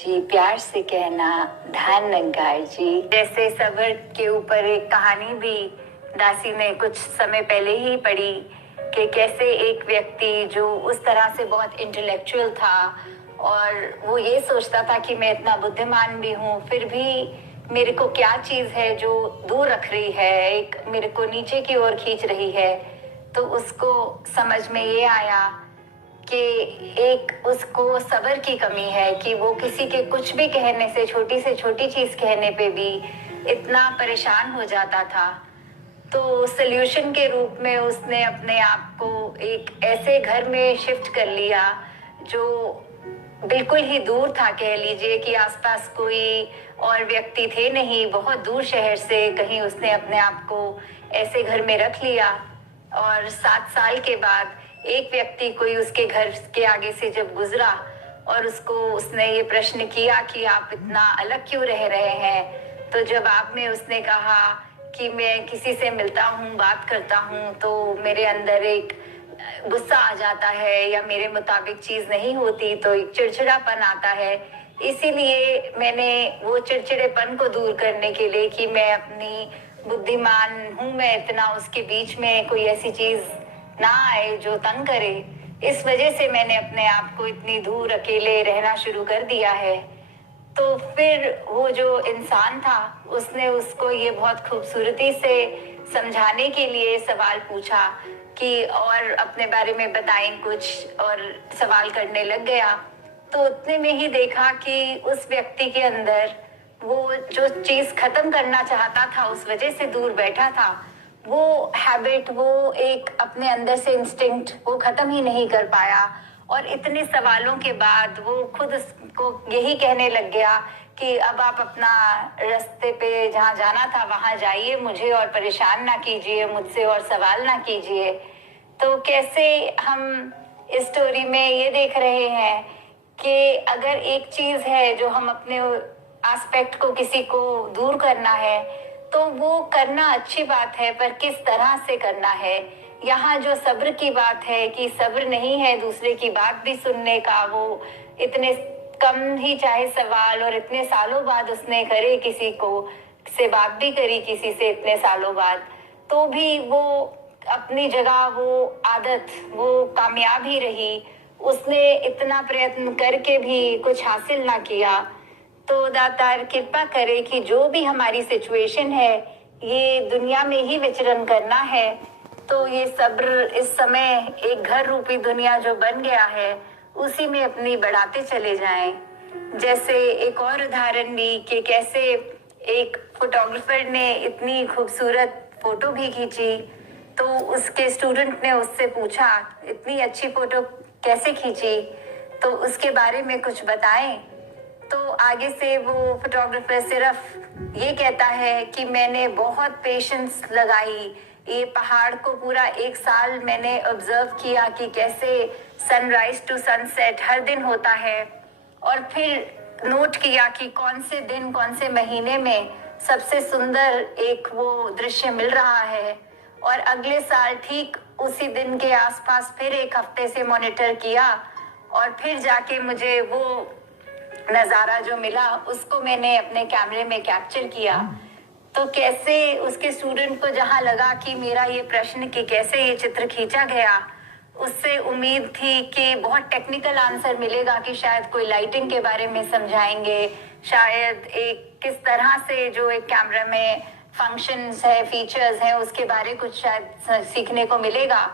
जी, प्यार से कहना धान नंगार जी। जैसे सबर के ऊपर एक कहानी भी दासी ने कुछ समय पहले ही पढ़ी कि कैसे एक व्यक्ति जो उस तरह से बहुत इंटेलेक्चुअल था और वो ये सोचता था कि मैं इतना बुद्धिमान भी हूँ, फिर भी मेरे को क्या चीज़ है जो दूर रख रही है, एक मेरे को नीचे की ओर खींच रही है। तो उसको समझ में ये आया कि एक उसको सब्र की कमी है कि वो किसी के कुछ भी कहने से छोटी चीज कहने पे भी इतना परेशान हो जाता था। तो सल्यूशन के रूप में उसने अपने आप को एक ऐसे घर में शिफ्ट कर लिया जो बिल्कुल ही दूर था, कह लीजिए कि आसपास कोई और व्यक्ति थे नहीं, बहुत दूर शहर से कहीं उसने अपने आप को ऐसे घर में रख लिया। और 7 साल के बाद एक व्यक्ति कोई उसके घर के आगे से जब गुजरा और उसने ये प्रश्न किया कि आप इतना अलग क्यों रह रहे हैं, तो जवाब में उसने कहा कि मैं किसी से मिलता हूँ, बात करता हूँ तो मेरे अंदर एक गुस्सा आ जाता है या मेरे मुताबिक चीज नहीं होती तो एक चिड़चिड़ापन आता है। इसीलिए मैंने वो चिड़चिड़ेपन को दूर करने के लिए कि मैं अपनी बुद्धिमान हूँ, मैं इतना उसके बीच में कोई ऐसी चीज ना आए जो तंग करे, इस वजह से मैंने अपने आप को इतनी दूर अकेले रहना शुरू कर दिया है। तो फिर वो जो इंसान था उसने उसको ये बहुत खूबसूरती से समझाने के लिए सवाल पूछा कि और अपने बारे में बताएं कुछ, और सवाल करने लग गया। तो उतने में ही देखा कि उस व्यक्ति के अंदर वो जो चीज खत्म करना चाहता था, उस वजह से दूर बैठा था, वो हैबिट, वो एक अपने अंदर से इंस्टिंक्ट वो खत्म ही नहीं कर पाया। और इतने सवालों के बाद वो खुद को यही कहने लग गया कि अब आप अपना रास्ते पे जहाँ जाना था वहां जाइए, मुझे और परेशान ना कीजिए, मुझसे और सवाल ना कीजिए। तो कैसे हम इस स्टोरी में ये देख रहे हैं कि अगर एक चीज है जो हम अपने एस्पेक्ट को किसी को दूर करना है तो वो करना अच्छी बात है, पर किस तरह से करना है। यहाँ जो सब्र की बात है कि सब्र नहीं है दूसरे की बात भी सुनने का, वो इतने कम ही चाहे सवाल और इतने सालों बाद उसने करे, किसी को से बात भी करी किसी से इतने सालों बाद, तो भी वो अपनी जगह वो आदत वो कामयाब ही रही। उसने इतना प्रयत्न करके भी कुछ हासिल ना किया। तो दातार कृपा करे कि जो भी हमारी सिचुएशन है, ये दुनिया में ही विचरण करना है, तो ये सब्र इस समय एक घर रूपी दुनिया जो बन गया है उसी में अपनी बढ़ाते चले जाएं। जैसे एक और उदाहरण भी कि कैसे एक फोटोग्राफर ने इतनी खूबसूरत फोटो भी खींची, तो उसके स्टूडेंट ने उससे पूछा इतनी अच्छी फोटो कैसे खींची, तो उसके बारे में कुछ बताएं। तो आगे से वो फोटोग्राफर सिर्फ ये कहता है कि मैंने बहुत पेशेंस लगाई, ये पहाड़ को पूरा 1 साल मैंने ऑब्जर्व किया कि कैसे सनराइज टू सनसेट हर दिन होता है, और फिर नोट किया कि कौन से दिन कौन से महीने में सबसे सुंदर एक वो दृश्य मिल रहा है। और अगले साल ठीक उसी दिन के आसपास फिर 1 हफ्ते से मॉनिटर किया और फिर जाके मुझे वो नज़ारा जो मिला उसको मैंने अपने कैमरे में कैप्चर किया। तो कैसे उसके स्टूडेंट को जहां लगा कि मेरा ये प्रश्न कि कैसे ये चित्र खींचा गया, उससे उम्मीद थी कि बहुत टेक्निकल आंसर मिलेगा कि शायद कोई लाइटिंग के बारे में समझाएंगे, शायद एक किस तरह से जो एक कैमरा में फंक्शंस है, फीचर्स हैं, उसके बारे कुछ शायद सीखने को मिलेगा।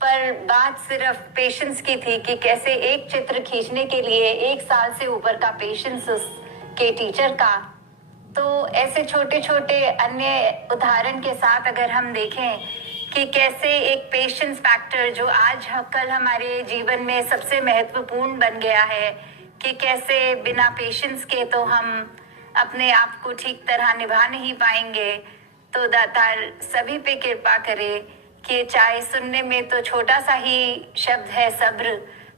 पर बात सिर्फ पेशेंस की थी कि कैसे एक चित्र खींचने के लिए 1 साल से ऊपर का पेशेंस उसके टीचर का। तो ऐसे छोटे छोटे अन्य उदाहरण के साथ अगर हम देखें कि कैसे एक पेशेंस फैक्टर जो आज कल हमारे जीवन में सबसे महत्वपूर्ण बन गया है, कि कैसे बिना पेशेंस के तो हम अपने आप को ठीक तरह निभा नहीं पाएंगे। तो दातार सभी पे कृपा करे कि चाहे सुनने में तो छोटा सा ही शब्द है सब्र,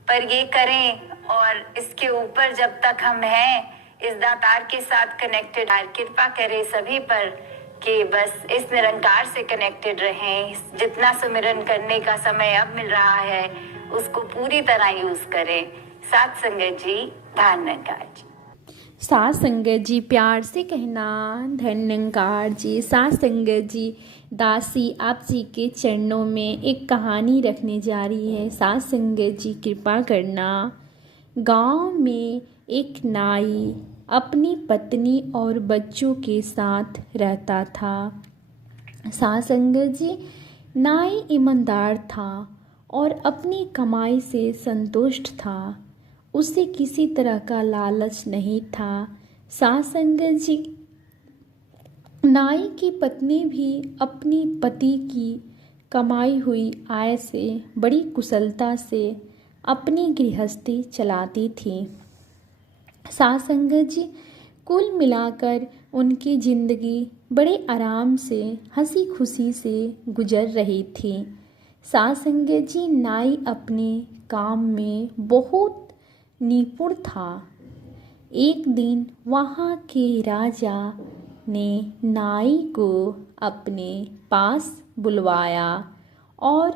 पर ये करें और इसके ऊपर जब तक हम हैं इस दातार के साथ कनेक्टेड, कृपा करे सभी पर कि बस इस निरंकार से कनेक्टेड रहें। जितना सुमिरन करने का समय अब मिल रहा है उसको पूरी तरह यूज करें। साथ संगत जी, धान निरंकार जी। सास संगत जी प्यार से कहना धन्यकार जी। सास संगत जी, दासी आप जी के चरणों में एक कहानी रखने जा रही है। सास संगत जी कृपा करना। गांव में एक नाई अपनी पत्नी और बच्चों के साथ रहता था। सास संगत जी, नाई ईमानदार था और अपनी कमाई से संतुष्ट था। उसे किसी तरह का लालच नहीं था। सास संगत जी, नाई की पत्नी भी अपनी पति की कमाई हुई आय से बड़ी कुशलता से अपनी गृहस्थी चलाती थी। सास संगत जी, कुल मिलाकर उनकी जिंदगी बड़े आराम से हंसी खुशी से गुजर रही थी। सास संगत जी, नाई अपने काम में बहुत निपुण था। एक दिन वहाँ के राजा ने नाई को अपने पास बुलवाया और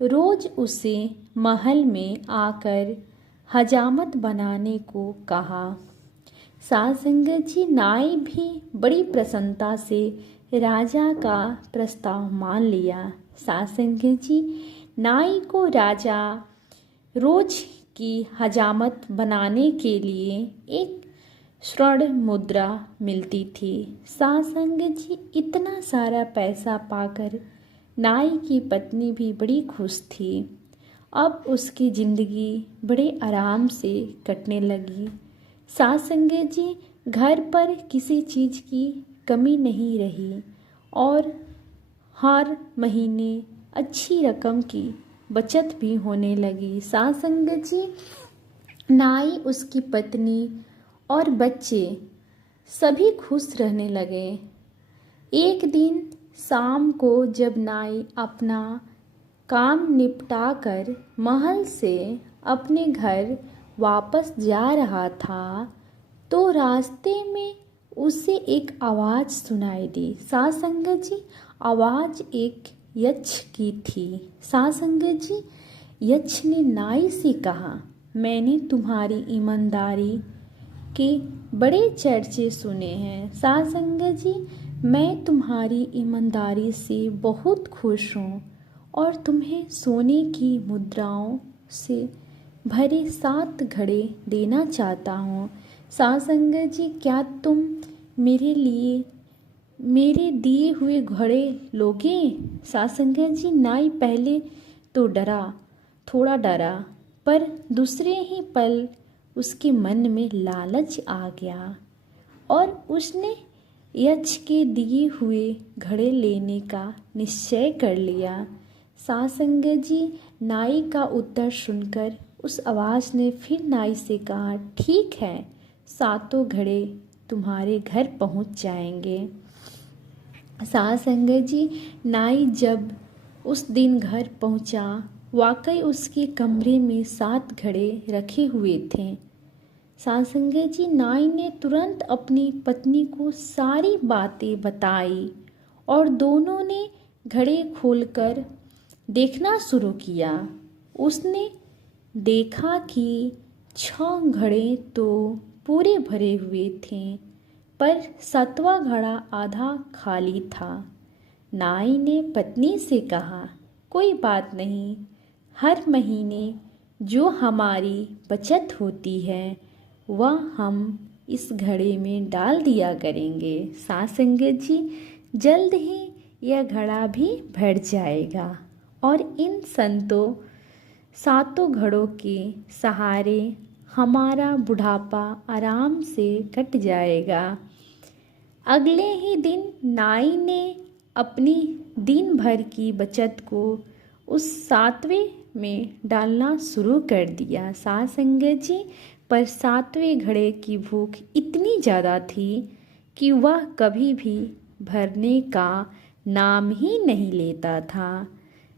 रोज उसे महल में आकर हजामत बनाने को कहा। सास संगत जी, नाई भी बड़ी प्रसन्नता से राजा का प्रस्ताव मान लिया। सास संगत जी, नाई को राजा रोज की हजामत बनाने के लिए एक स्वर्ण मुद्रा मिलती थी। सास संगत जी, इतना सारा पैसा पाकर नाई की पत्नी भी बड़ी खुश थी। अब उसकी ज़िंदगी बड़े आराम से कटने लगी। सास संगत जी, घर पर किसी चीज़ की कमी नहीं रही और हर महीने अच्छी रकम की बचत भी होने लगी। सास संगत जी, नाई, उसकी पत्नी और बच्चे सभी खुश रहने लगे। एक दिन शाम को जब नाई अपना काम निपटा कर महल से अपने घर वापस जा रहा था तो रास्ते में उसे एक आवाज़ सुनाई दी। सास संगत जी, आवाज़ एक यक्ष की थी। सास संगत जी, यक्ष ने नाई से कहा, मैंने तुम्हारी ईमानदारी के बड़े चर्चे सुने हैं। सास संगत जी, मैं तुम्हारी ईमानदारी से बहुत खुश हूँ और तुम्हें सोने की मुद्राओं से भरे 7 घड़े देना चाहता हूँ। सास संगत जी, क्या तुम मेरे लिए मेरे दिए हुए घड़े लोगे? सास संगत जी, नाई पहले तो थोड़ा डरा, पर दूसरे ही पल उसके मन में लालच आ गया और उसने यक्ष के दिए हुए घड़े लेने का निश्चय कर लिया। सास संगत जी, नाई का उत्तर सुनकर उस आवाज़ ने फिर नाई से कहा, ठीक है, 7 घड़े तुम्हारे घर पहुंच जाएंगे। सास संगत जी, नाई जब उस दिन घर पहुंचा, वाकई उसके कमरे में 7 घड़े रखे हुए थे। सास संगत जी, नाई ने तुरंत अपनी पत्नी को सारी बातें बताई और दोनों ने घड़े खोलकर देखना शुरू किया। उसने देखा कि 6 घड़े तो पूरे भरे हुए थे, पर 7वां घड़ा आधा खाली था। नाई ने पत्नी से कहा, कोई बात नहीं, हर महीने जो हमारी बचत होती है वह हम इस घड़े में डाल दिया करेंगे। सास संगत जी, जल्द ही यह घड़ा भी भर जाएगा और इन 7 घड़ों के सहारे हमारा बुढ़ापा आराम से कट जाएगा। अगले ही दिन नाई ने अपनी दिन भर की बचत को उस 7वें में डालना शुरू कर दिया। सास संगत जी, पर 7वें घड़े की भूख इतनी ज़्यादा थी कि वह कभी भी भरने का नाम ही नहीं लेता था।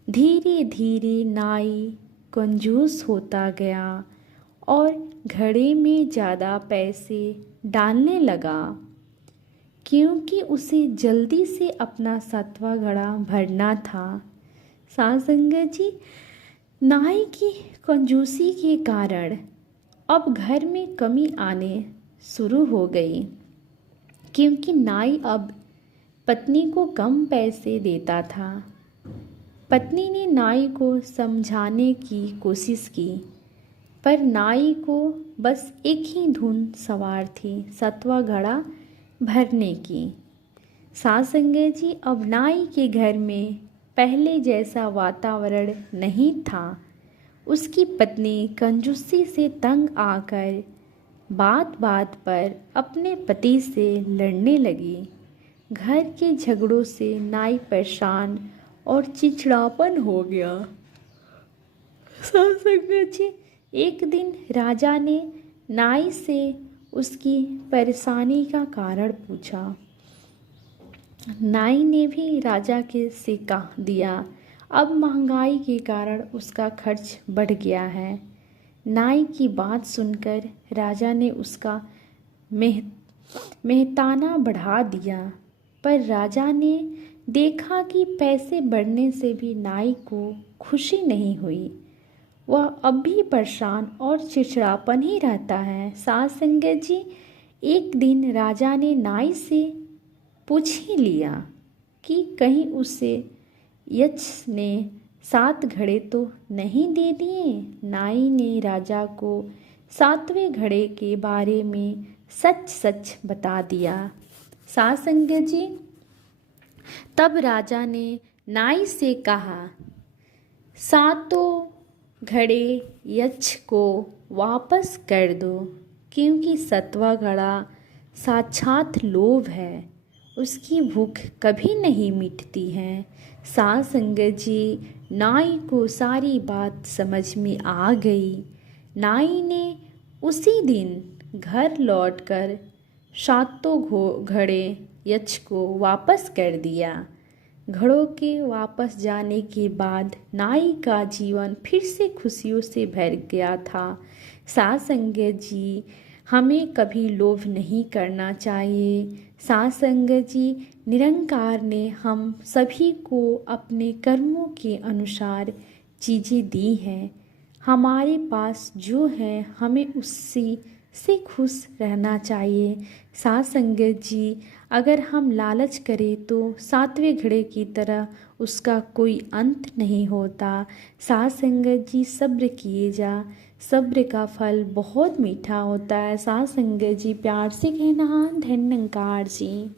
धीरे धीरे नाई कंजूस होता गया और घड़े में ज़्यादा पैसे डालने लगा, क्योंकि उसे जल्दी से अपना 7वां घड़ा भरना था। सास संगत जी, नाई की कंजूसी के कारण अब घर में कमी आने शुरू हो गई, क्योंकि नाई अब पत्नी को कम पैसे देता था। पत्नी ने नाई को समझाने की कोशिश की, पर नाई को बस एक ही धुन सवार थी, 7वां घड़ा भरने की। सास संगत जी, अब नाई के घर में पहले जैसा वातावरण नहीं था। उसकी पत्नी कंजूसी से तंग आकर बात बात पर अपने पति से लड़ने लगी। घर के झगड़ों से नाई परेशान और चिड़चिड़ापन हो गया। सास संगत जी, एक दिन राजा ने नाई से उसकी परेशानी का कारण पूछा। नाई ने भी राजा के से कह दिया, अब महंगाई के कारण उसका खर्च बढ़ गया है। नाई की बात सुनकर राजा ने उसका मेहताना बढ़ा दिया, पर राजा ने देखा कि पैसे बढ़ने से भी नाई को खुशी नहीं हुई। वह अब भी परेशान और चिड़चिड़ापन ही रहता है। सास संगत जी, एक दिन राजा ने नाई से पूछ ही लिया कि कहीं उसे यक्ष ने 7 घड़े तो नहीं दे दिए। नाई ने राजा को 7वें घड़े के बारे में सच सच बता दिया। सास संगत जी, तब राजा ने नाई से कहा, 7 घड़े यक्ष को वापस कर दो, क्योंकि 7वां घड़ा साक्षात लोभ है, उसकी भूख कभी नहीं मिटती है। सास संगत जी, नाई को सारी बात समझ में आ गई। नाई ने उसी दिन घर लौटकर 7 घड़े यक्ष को वापस कर दिया। घड़ों के वापस जाने के बाद नाई का जीवन फिर से खुशियों से भर गया था। सास संगत जी, हमें कभी लोभ नहीं करना चाहिए। सास संगत जी, निरंकार ने हम सभी को अपने कर्मों के अनुसार चीज़ें दी हैं। हमारे पास जो है हमें उससे खुश रहना चाहिए। सास संगत जी, अगर हम लालच करें तो 7वें घड़े की तरह उसका कोई अंत नहीं होता। सास संगत जी, सब्र किए जा, सब्र का फल बहुत मीठा होता है। सास संगत जी, प्यार से कहना, धन्यकार जी।